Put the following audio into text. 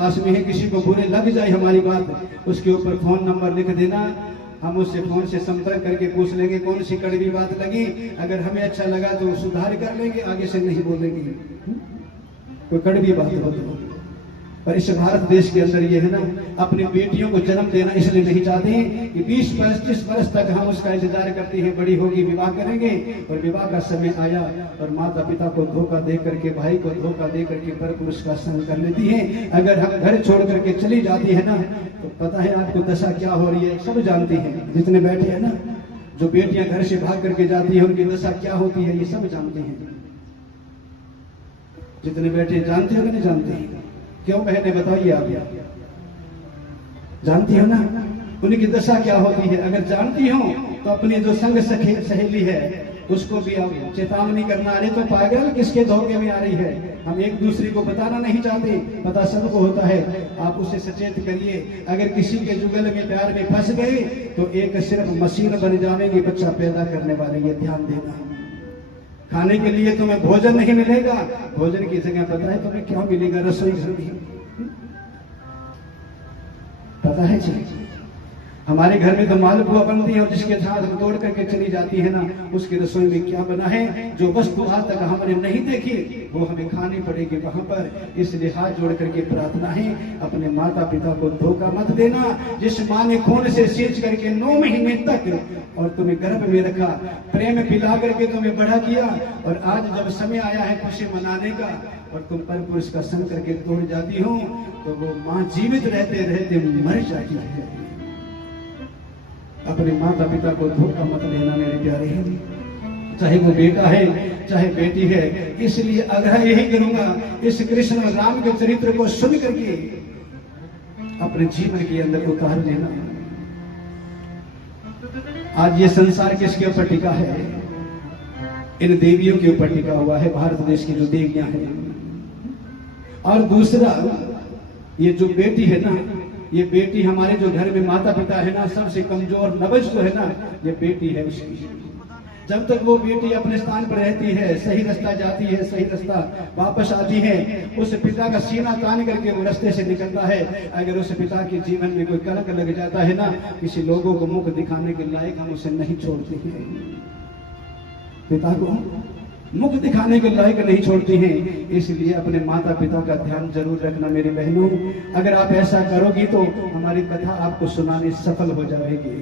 पास में है, किसी को बुरे लग जाए हमारी बात, उसके ऊपर फोन नंबर लिख देना, हम उससे फोन से संपर्क करके पूछ लेंगे कौन सी कड़वी बात लगी। अगर हमें अच्छा लगा तो सुधार कर लेंगे, आगे से नहीं बोलेंगे कोई कड़वी बात हो तो। पर इस भारत देश के अंदर ये है ना, अपनी बेटियों को जन्म देना इसलिए नहीं चाहते हैं कि 20-25 वर्ष तक हम उसका इंतजार करते हैं, बड़ी होगी विवाह करेंगे, और विवाह का समय आया और माता पिता को धोखा दे करके, भाई को धोखा दे करके पर पुरुष का संग कर लेती है। अगर हम घर छोड़ करके चली जाती है ना, तो पता है आपको दशा क्या हो रही है, सब जानते हैं। जितने बैठे हैं ना, जो बेटियां घर से भाग करके जाती है उनकी दशा क्या होती है, ये सब जानते हैं। जितने बैठे जानते हो कि नहीं जानते? क्यों बहने बताइए, आप जानती हो ना उनकी दशा क्या होती है? अगर जानती हो तो अपनी जो संग सहेली है उसको भी आप चेतावनी करना, अरे तो पागल किसके धोखे में आ रही है। हम एक दूसरे को बताना नहीं चाहते, पता सबको होता है, आप उसे सचेत करिए। अगर किसी के जुगल में प्यार में फंस गए तो एक सिर्फ मशीन बन जाएंगे बच्चा पैदा करने वाले, ये ध्यान देना। खाने के लिए तुम्हें भोजन नहीं मिलेगा, भोजन की जगह पता है तुम्हें क्या मिलेगा? रसोई घर में। पता है जी, हमारे घर में तो मालपुआ बनती है और जिसके साथ हम तोड़ करके चली जाती है ना, उसकी रसोई में क्या बना है, जो वस्तु आज तक हमने नहीं देखी वो हमें खानी पड़ेगी वहां पर। इसलिए हाथ जोड़ करके प्रार्थना है, अपने माता पिता को धोखा मत देना। जिस माँ ने खून से सींच करके 9 महीने तक और तुम्हें गर्भ में रखा, प्रेम पिला करके तुम्हें बड़ा किया, और आज जब समय आया है खुशी मनाने का और तुम पर पुरुष का संग करके तोड़ जाती हो, तो वो माँ जीवित रहते रहते मर जाती है। अपने माता पिता को धोखा मत देना मेरे प्यारे हैं, चाहे वो बेटा है चाहे बेटी है। इसलिए आग्रह यही करूंगा, इस कृष्ण और राम के चरित्र को सुन करके अपने जीवन के अंदर उतार लेना। आज ये संसार किसके ऊपर टिका है? इन देवियों के ऊपर टिका हुआ है, भारत देश की जो देवियां हैं। और दूसरा, ये जो बेटी है ना, ये बेटी हमारे जो घर में माता पिता है ना, सबसे कमजोर नब्ज जो है ना, ये बेटी है उसकी। जब तक वो बेटी अपने स्थान पर रहती है, सही रास्ता जाती है, सही रास्ता वापस आती है, उस पिता का सीना तान करके वो रास्ते से निकलता है। अगर उस पिता के जीवन में कोई कलंक लग जाता है ना, किसी लोगों को मुख दिखाने के लायक हम उसे नहीं छोड़ते हैं। पिता को मुख दिखाने के लायक नहीं छोड़ती हैं। इसलिए अपने माता पिता का ध्यान जरूर रखना मेरी बहनों। अगर आप ऐसा करोगी तो हमारी कथा आपको सुनाने सफल हो जाएगी।